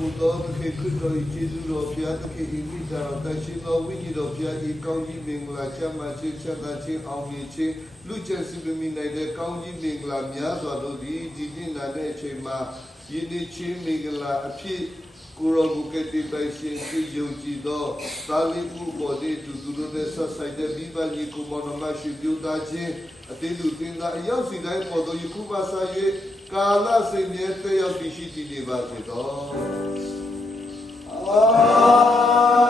မူသောသခင်ခရစ်တော်၏ကျေးဇူးတော်ဘုရားသခင်၏မိသားတော်တန်ရှင်သောဝိညာဉ်တော်ဘုရား၏ကောင်းကြီးမင်္ဂလာချမ်းသာခြင်းချမ်းသာခြင်းအောင်မြင်ခြင်းလူကျန်စီပမိနိုင်တဲ့ကောင်းကြီးမင်္ဂလာများစွာတို့သည်ဒီနေ့နာတဲ့အချိန်မှာယနေ့ချင်းမင်္ဂလာအဖြစ်ကိုရောကိုကတိပိုင်ရှင်ကြည်ယုံကြည်သောသာလီမှုပေါ်တဲ့သူတို့နဲ့ဆက်ဆိုင်တဲ့မိဘကြီးကိုမောင်နှမရှိပြုသားခြင်းအသေးသူတင်သာအရောက်စီတိုင်းပေါ်သောယခုပါစာ၍ကာလစိတ်မြဲတဲ့ရောက်ရှိတည်နေပါစေတော့အာ